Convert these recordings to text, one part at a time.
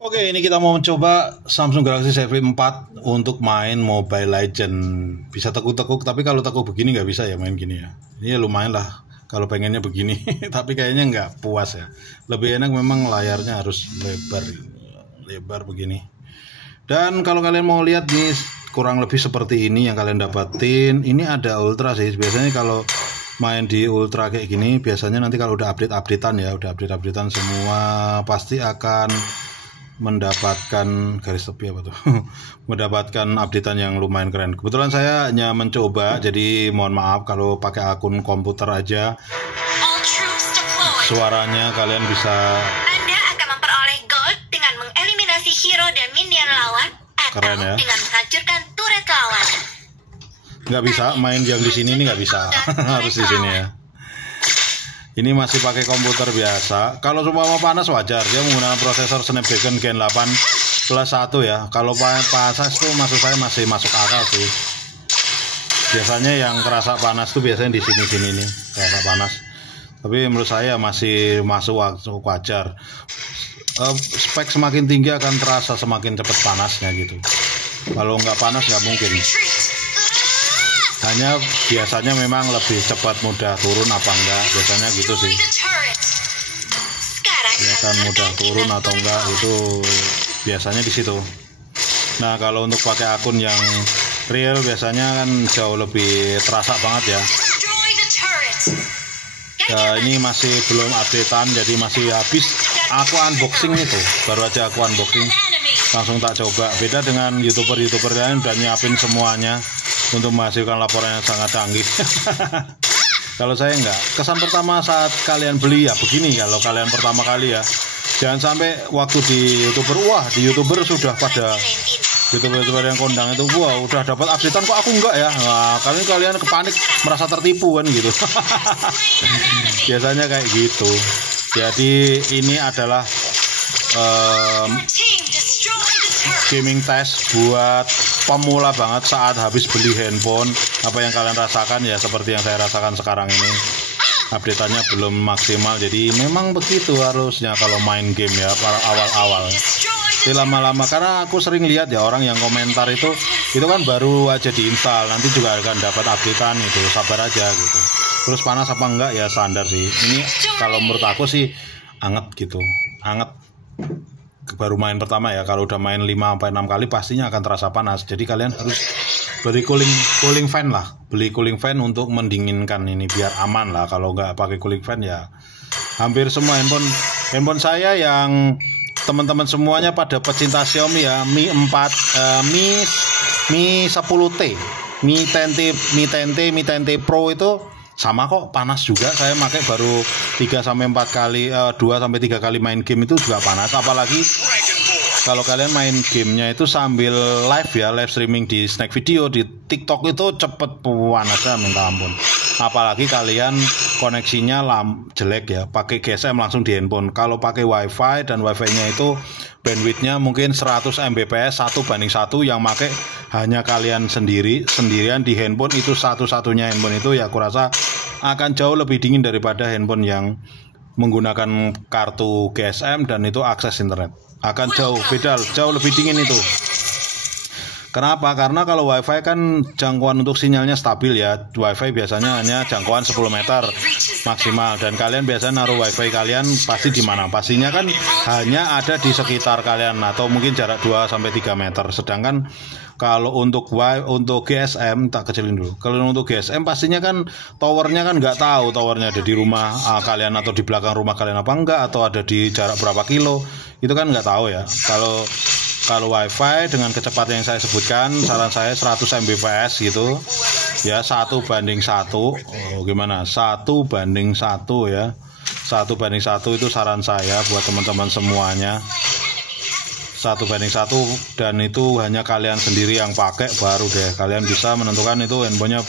Oke, ini kita mau mencoba Samsung Galaxy Z4 untuk main Mobile Legend. Bisa tekuk-tekuk, tapi kalau tekuk begini nggak bisa ya main gini ya. Ini lumayan lah kalau pengennya begini, tapi kayaknya nggak puas ya. Lebih enak memang layarnya harus lebar begini. Dan kalau kalian mau lihat nih, kurang lebih seperti ini yang kalian dapatin. Ini ada Ultra sih. Biasanya kalau main di Ultra kayak gini, biasanya nanti kalau udah update-updatean ya, udah update-updatean semua pasti akan mendapatkan garis tepi apa tuh mendapatkan updatean yang lumayan keren. Kebetulan saya hanya mencoba, jadi mohon maaf kalau pakai akun komputer aja suaranya kalian bisa. Anda akan memperoleh gold dengan mengeliminasi hero dan minion lawan atau Keren ya. dengan menghancurkan turret lawan. Nggak bisa main yang di sini, ini nggak bisa harus di sini ya. Ini masih pakai komputer biasa. Kalau seumpama panas wajar, dia menggunakan prosesor Snapdragon Gen 8 plus 1 ya. Kalau panas tuh maksud saya masih masuk akal sih. Biasanya yang kerasa panas tuh biasanya di sini nih, kerasa panas. Tapi menurut saya masih masuk wajar. Spek semakin tinggi akan terasa semakin cepat panasnya gitu. Kalau nggak panas nggak mungkin. Hanya biasanya memang lebih cepat mudah turun apa enggak, biasanya gitu sih. Ya kan, mudah turun atau enggak itu biasanya di situ. Nah, kalau untuk pakai akun yang real biasanya kan jauh lebih terasa banget ya. Ya, ini masih belum updatean, jadi masih habis aku unboxing itu, baru aja aku unboxing, langsung tak coba. Beda dengan youtuber lain udah nyiapin semuanya untuk menghasilkan laporan yang sangat canggih. Kalau saya enggak. Kesan pertama saat kalian beli ya begini, kalau kalian pertama kali ya. Jangan sampai waktu di YouTuber sudah pada YouTuber yang kondang itu, wah udah dapat updatean kok aku enggak ya. Nah, kalian kepanik, merasa tertipu kan gitu. Biasanya kayak gitu. Jadi ini adalah gaming test buat pemula banget saat habis beli handphone. Apa yang kalian rasakan ya seperti yang saya rasakan sekarang ini. Update-nya belum maksimal, jadi memang begitu harusnya kalau main game ya para awal-awal. Jadi lama-lama, karena aku sering lihat ya orang yang komentar itu kan baru aja diinstal, nanti juga akan dapat updatean itu, sabar aja gitu. Terus panas apa enggak ya standar sih. Ini kalau menurut aku sih anget gitu, anget. Baru main pertama ya, kalau udah main 5-6 kali pastinya akan terasa panas. Jadi kalian harus beli cooling fan lah, beli cooling fan untuk mendinginkan ini biar aman lah. Kalau nggak pakai cooling fan ya hampir semua handphone saya yang teman-teman semuanya pada pecinta Xiaomi ya, Mi 4, Mi 10T, Mi 10T Pro itu sama kok, panas juga. Saya pakai baru 2-3 kali main game itu juga panas. Apalagi kalau kalian main gamenya itu sambil live ya, live streaming di snack video di TikTok itu cepet panasnya minta ampun. Apalagi kalian koneksinya jelek ya, pakai GSM langsung di handphone. Kalau pakai WiFi dan WiFi-nya itu bandwidthnya mungkin 100 Mbps 1:1, yang pakai hanya kalian sendirian di handphone itu, satu-satunya handphone itu ya aku rasa akan jauh lebih dingin daripada handphone yang menggunakan kartu GSM dan itu akses internet. Akan jauh lebih dingin itu. Kenapa? Karena kalau WiFi kan jangkauan untuk sinyalnya stabil ya. WiFi biasanya hanya jangkauan 10 meter maksimal, dan kalian biasanya naruh WiFi kalian pasti di mana? Pastinya kan hanya ada di sekitar kalian atau mungkin jarak 2-3 meter. Sedangkan kalau untuk GSM, tak kecilin dulu. Kalau untuk GSM pastinya kan towernya kan nggak tahu towernya ada di rumah kalian atau di belakang rumah kalian apa enggak, atau ada di jarak berapa kilo. Itu kan nggak tahu ya. Kalau WiFi dengan kecepatan yang saya sebutkan, saran saya 100 Mbps gitu ya, 1:1. Gimana? 1:1 ya. 1:1 itu saran saya buat teman-teman semuanya. 1:1, dan itu hanya kalian sendiri yang pakai, baru deh kalian bisa menentukan itu handphonenya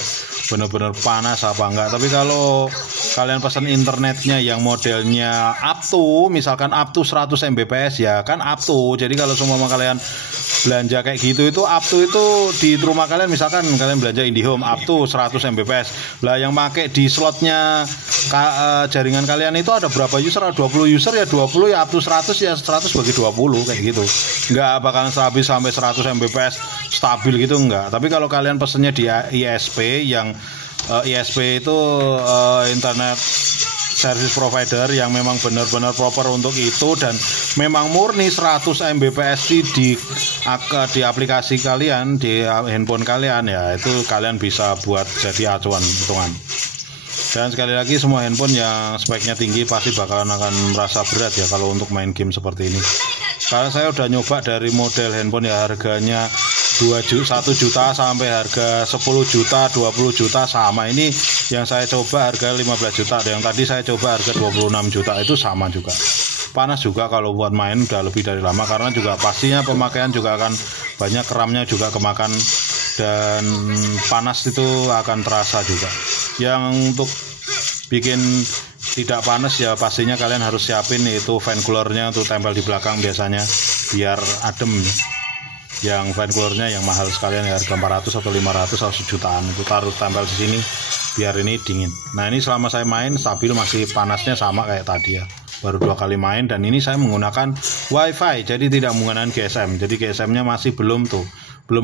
bener-bener panas apa enggak. Tapi kalau kalian pesan internetnya yang modelnya up to, misalkan up to 100 Mbps ya kan up to. Jadi kalau semua kalian belanja kayak gitu itu up to itu di rumah kalian, misalkan kalian belanja IndiHome up to 100 Mbps. Lah yang pakai di slotnya jaringan kalian itu ada berapa user? Ada 20 user ya 20 ya up to 100 ya 100 bagi 20 kayak gitu. Enggak bakalan habis sampai 100 Mbps stabil gitu enggak. Tapi kalau kalian pesennya di ISP yang ISP itu internet service provider yang memang benar-benar proper untuk itu dan memang murni 100 Mbps di aplikasi kalian, di handphone kalian ya, itu kalian bisa buat jadi acuan hitungan. Dan sekali lagi semua handphone yang speknya tinggi pasti bakalan akan merasa berat ya kalau untuk main game seperti ini. Karena saya udah nyoba dari model handphone ya harganya 1 juta sampai harga 10 juta, 20 juta sama. Ini yang saya coba harga 15 juta, yang tadi saya coba harga 26 juta itu sama juga. Panas juga kalau buat main udah lebih dari lama karena juga pastinya pemakaian juga akan banyak, RAM-nya juga kemakan dan panas itu akan terasa juga. Yang untuk bikin tidak panas ya pastinya kalian harus siapin itu fan coolernya untuk tempel di belakang biasanya biar adem. Yang fan coolernya yang mahal sekalian ya harga 400 atau 500 atau sejutaan itu taruh tempel di sini biar ini dingin. Nah ini selama saya main stabil masih panasnya sama kayak tadi ya. Baru 2 kali main dan ini saya menggunakan WiFi jadi tidak menggunakan GSM. Jadi GSM-nya masih belum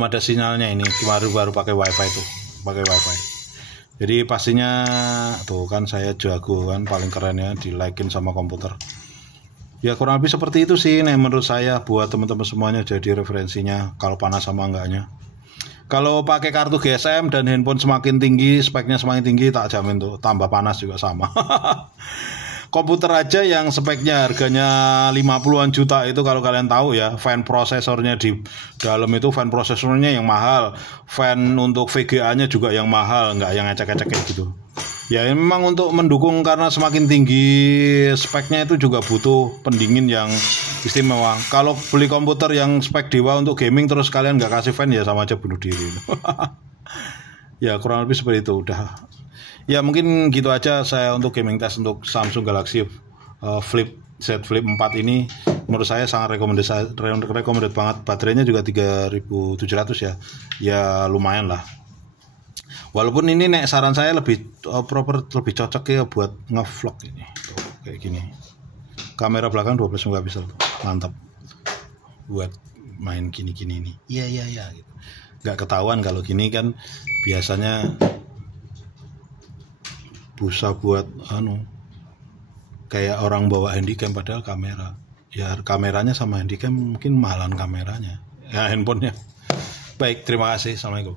ada sinyalnya, ini baru pakai WiFi tuh, pakai WiFi. Jadi pastinya tuh kan saya jago kan, paling keren ya, di-like-in sama komputer. Ya kurang lebih seperti itu sih menurut saya buat teman-teman semuanya jadi referensinya kalau panas sama enggaknya. Kalau pakai kartu GSM dan handphone semakin tinggi, speknya semakin tinggi, tak jamin tuh tambah panas juga sama. Komputer aja yang speknya harganya 50-an juta itu kalau kalian tahu ya, fan prosesornya di dalam itu fan prosesornya yang mahal, fan untuk VGA-nya juga yang mahal, nggak yang ecek-ecek kayak gitu. Ya memang untuk mendukung karena semakin tinggi speknya itu juga butuh pendingin yang istimewa. Kalau beli komputer yang spek dewa untuk gaming terus kalian nggak kasih fan ya sama aja bunuh diri. Ya kurang lebih seperti itu udah. Ya mungkin gitu aja saya untuk gaming test untuk Samsung Galaxy Z Flip 4 ini. Menurut saya sangat recommended banget. Baterainya juga 3700 ya. Ya lumayan lah. Walaupun ini saran saya lebih lebih cocok ya buat ngevlog ini. Tuh, kayak gini. Kamera belakang 12 megapixel. Mantap. Buat main gini-gini ini. Iya gitu. Nggak ketahuan kalau gini kan biasanya busa buat kayak orang bawa handycam padahal kamera. Ya kameranya sama handycam mungkin mahalan kameranya. Ya handphonenya. Baik, terima kasih. Assalamualaikum.